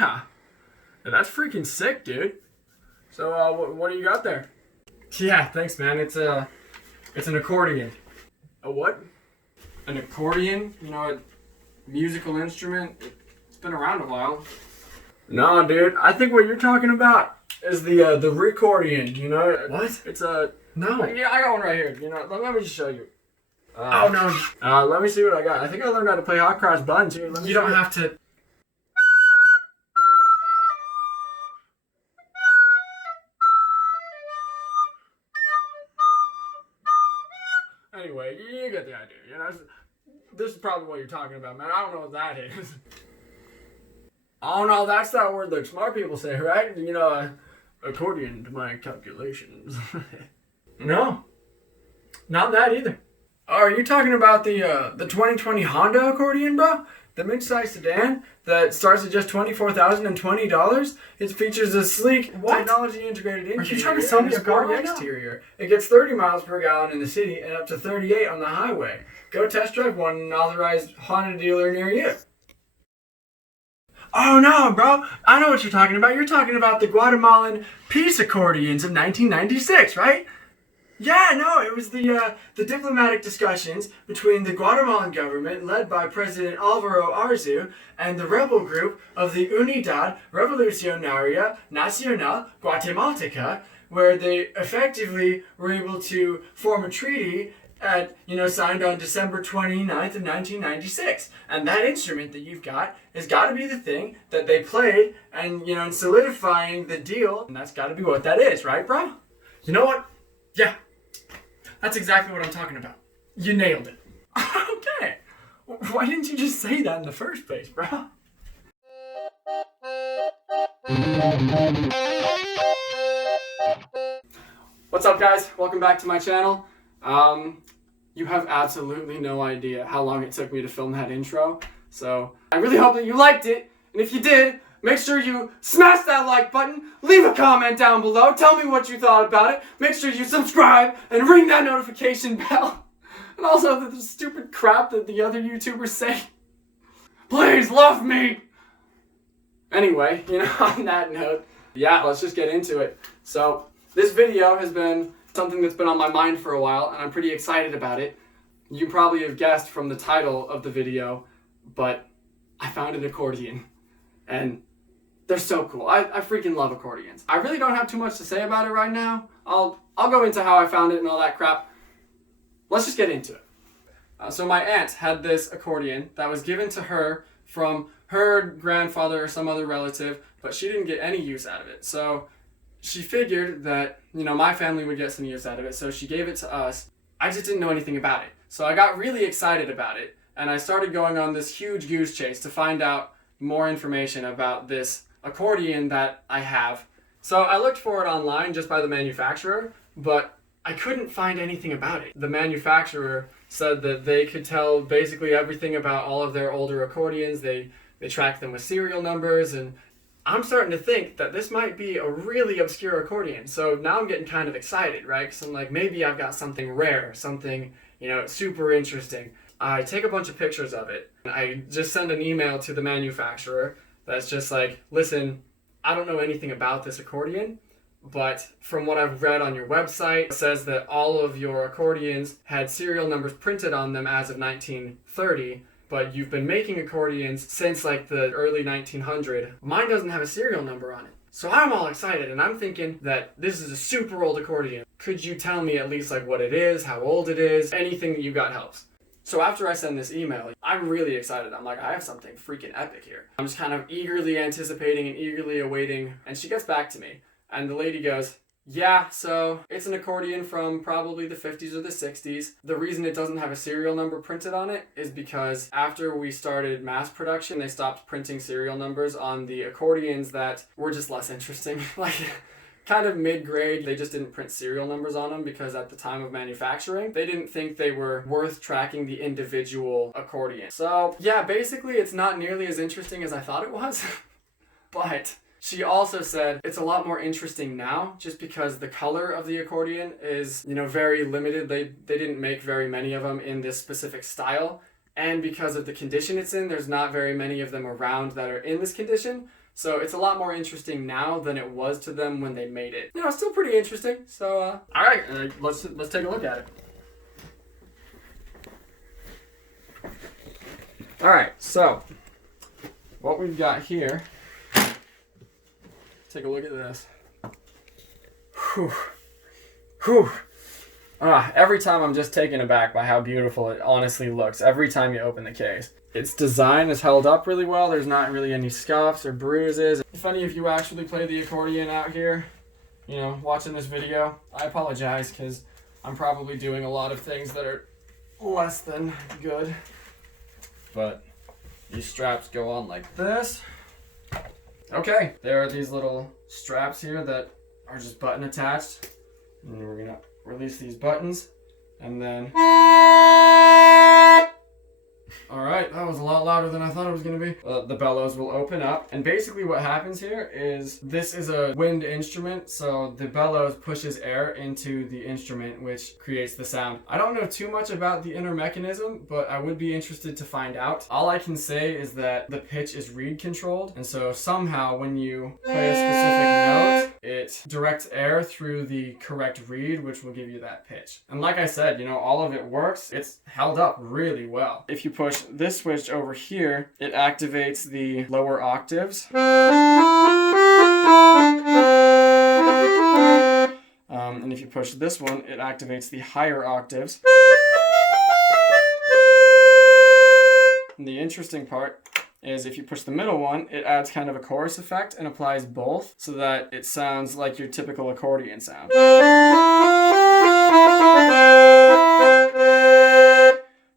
Yeah, that's freaking sick, dude. So, what do you got there? Yeah, thanks, man. It's an accordion. A what? An accordion? You know, a musical instrument. It's been around a while. No, dude. I think what you're talking about is the recordion. You know? What? It's a No. Yeah, I got one right here. You know, let me just show you. Oh no. Let me see what I got. I think I learned how to play hot cross buns here. You don't have to. Anyway, you get the idea. You know, this is probably what you're talking about, man. I don't know what that is. Oh no, that's that word that smart people say, right? You know, according to my calculations. No. Not that either. Oh, are you talking about the 2020 Honda accordion, bro? The mid-size sedan that starts at just $24,020. It features a sleek, technology-integrated interior. Are you trying to sell me and a car sporty right now? exterior. It gets 30 miles per gallon in the city and up to 38 on the highway. Go test drive one in an authorized Honda dealer near you. Oh no, bro! I know what you're talking about. You're talking about the Guatemalan peace accordions of 1996, right? Yeah, no, it was the diplomatic discussions between the Guatemalan government, led by President Alvaro Arzu, and the rebel group of the Unidad Revolucionaria Nacional Guatemalteca, where they effectively were able to form a treaty signed on December 29th of 1996. And that instrument that you've got has got to be the thing that they played and, in solidifying the deal. And that's got to be what that is, right, bro? You know what? Yeah. That's exactly what I'm talking about. You nailed it. Okay. Why didn't you just say that in the first place, bro? What's up, guys? Welcome back to my channel. You have absolutely no idea how long it took me to film that intro. So I really hope that you liked it. And if you did, make sure you smash that like button, leave a comment down below, tell me what you thought about it, make sure you subscribe and ring that notification bell. And also the stupid crap that the other YouTubers say. Please love me! Anyway, on that note, yeah, let's just get into it. So this video has been something that's been on my mind for a while, and I'm pretty excited about it. You probably have guessed from the title of the video, but I found an accordion. And they're so cool. I freaking love accordions. I really don't have too much to say about it right now. I'll go into how I found it and all that crap. Let's just get into it. So my aunt had this accordion that was given to her from her grandfather or some other relative, but she didn't get any use out of it. So she figured that, my family would get some use out of it, so she gave it to us. I just didn't know anything about it. So I got really excited about it, and I started going on this huge goose chase to find out more information about this accordion that I have. So I looked for it online just by the manufacturer, but I couldn't find anything about it. The manufacturer said that they could tell basically everything about all of their older accordions. They tracked them with serial numbers, and I'm starting to think that this might be a really obscure accordion. So now I'm getting kind of excited, right? Because I'm like, maybe I've got something rare, something, super interesting. I take a bunch of pictures of it. I just send an email to the manufacturer that's just like, listen, I don't know anything about this accordion, but from what I've read on your website, it says that all of your accordions had serial numbers printed on them as of 1930. But you've been making accordions since like the early 1900s. Mine doesn't have a serial number on it. So I'm all excited, and I'm thinking that this is a super old accordion. Could you tell me at least like what it is, how old it is, anything that you got helps. So after I send this email, I'm really excited. I'm like, I have something freaking epic here. I'm just kind of eagerly anticipating and eagerly awaiting, and she gets back to me. And the lady goes, yeah, so it's an accordion from probably the 50s or the 60s. The reason it doesn't have a serial number printed on it is because after we started mass production, they stopped printing serial numbers on the accordions that were just less interesting. Like, kind of mid-grade, they just didn't print serial numbers on them because at the time of manufacturing, they didn't think they were worth tracking the individual accordion. So, yeah, basically it's not nearly as interesting as I thought it was. But she also said it's a lot more interesting now just because the color of the accordion is, very limited. They didn't make very many of them in this specific style. And because of the condition it's in, there's not very many of them around that are in this condition. So it's a lot more interesting now than it was to them when they made it. You know, it's still pretty interesting. So, all right, let's take a look at it. All right, so what we've got here. Take a look at this. Whew. Whew. Every time I'm just taken aback by how beautiful it honestly looks every time you open the case. Its design is held up really well. There's not really any scuffs or bruises. If any of you actually play the accordion out here, you know, watching this video, I apologize because I'm probably doing a lot of things that are less than good. But these straps go on like this. Okay, there are these little straps here that are just button attached. And we're gonna release these buttons and then all right, that was a lot louder than I thought it was going to be. The bellows will open up, and basically what happens here is this is a wind instrument, so the bellows pushes air into the instrument, which creates the sound. I don't know too much about the inner mechanism, but I would be interested to find out. All I can say is that the pitch is reed controlled, and so somehow when you play a specific note, it directs air through the correct reed, which will give you that pitch. And like I said, you know, all of it works. It's held up really well. If you push this switch over here, it activates the lower octaves. And if you push this one, it activates the higher octaves. And the interesting part is if you push the middle one, it adds kind of a chorus effect and applies both so that it sounds like your typical accordion sound.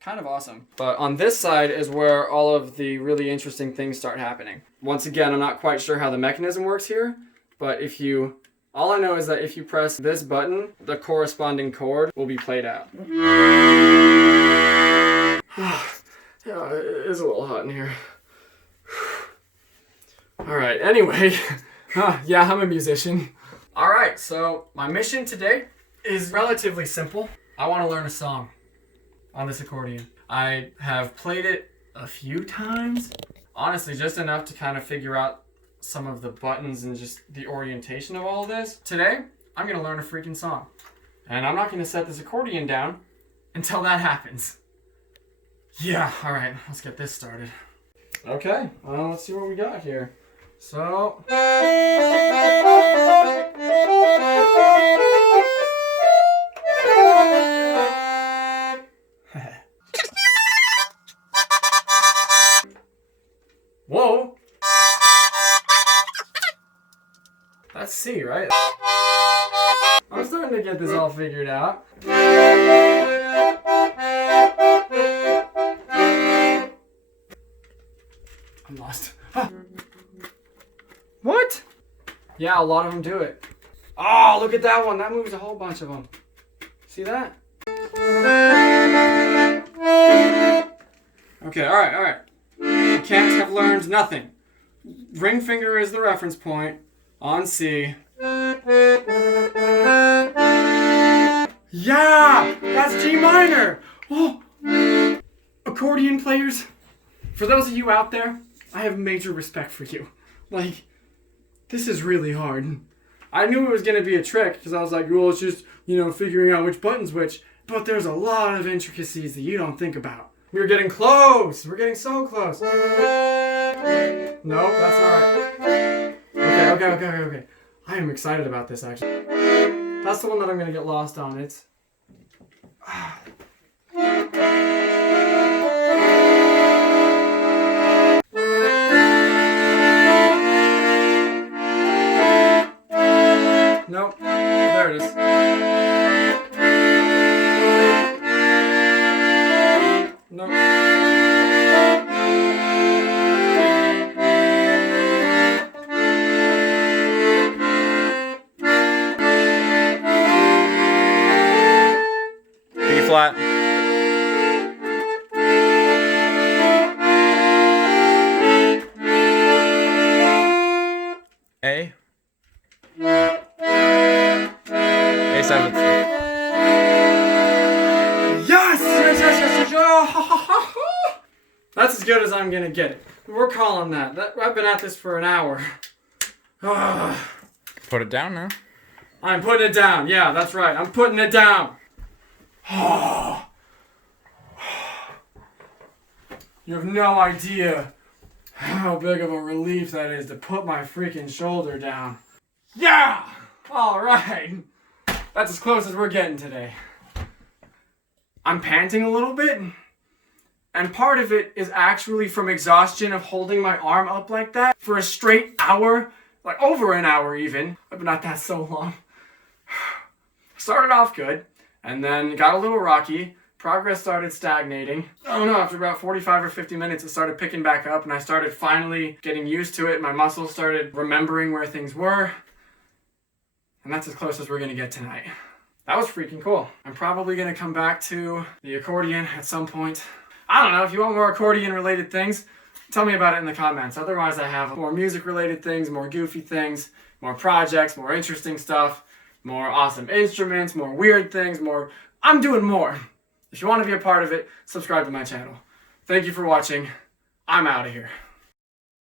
Kind of awesome. But on this side is where all of the really interesting things start happening. Once again, I'm not quite sure how the mechanism works here, but all I know is that if you press this button, the corresponding chord will be played out. Yeah, it is a little hot in here. All right, anyway, yeah, I'm a musician. All right, so my mission today is relatively simple. I want to learn a song on this accordion. I have played it a few times, honestly, just enough to kind of figure out some of the buttons and just the orientation of all of this. Today, I'm going to learn a freaking song. And I'm not going to set this accordion down until that happens. Yeah, all right, let's get this started. Okay, well, let's see what we got here. So... Whoa! That's C, right? I'm starting to get this all figured out. I'm lost. What? Yeah, a lot of them do it. Oh, look at that one. That moves a whole bunch of them. See that? Okay, alright. The cats have learned nothing. Ring finger is the reference point on C. Yeah! That's G minor! Oh! Accordion players, for those of you out there, I have major respect for you. Like, this is really hard. I knew it was going to be a trick because I was like, well, it's just, figuring out which button's which. But there's a lot of intricacies that you don't think about. We're getting close. We're getting so close. Nope, that's all right. Okay. I am excited about this, actually. That's the one that I'm going to get lost on. It's... Nope. There it is. Nope. B flat. A. A7. Yes! That's as good as I'm gonna get it. We're calling that. I've been at this for an hour. Put it down now. I'm putting it down. Yeah, that's right. I'm putting it down. You have no idea how big of a relief that is to put my freaking shoulder down. Yeah! All right. That's as close as we're getting today. I'm panting a little bit, and part of it is actually from exhaustion of holding my arm up like that for a straight hour, like over an hour even, but not that so long. Started off good, and then got a little rocky. Progress started stagnating. I don't know, after about 45 or 50 minutes, it started picking back up, and I started finally getting used to it. My muscles started remembering where things were, and that's as close as we're gonna get tonight. That was freaking cool. I'm probably gonna come back to the accordion at some point. I don't know, if you want more accordion related things, tell me about it in the comments. Otherwise, I have more music related things, more goofy things, more projects, more interesting stuff, more awesome instruments, more weird things, I'm doing more. If you want to be a part of it, subscribe to my channel. Thank you for watching. I'm out of here.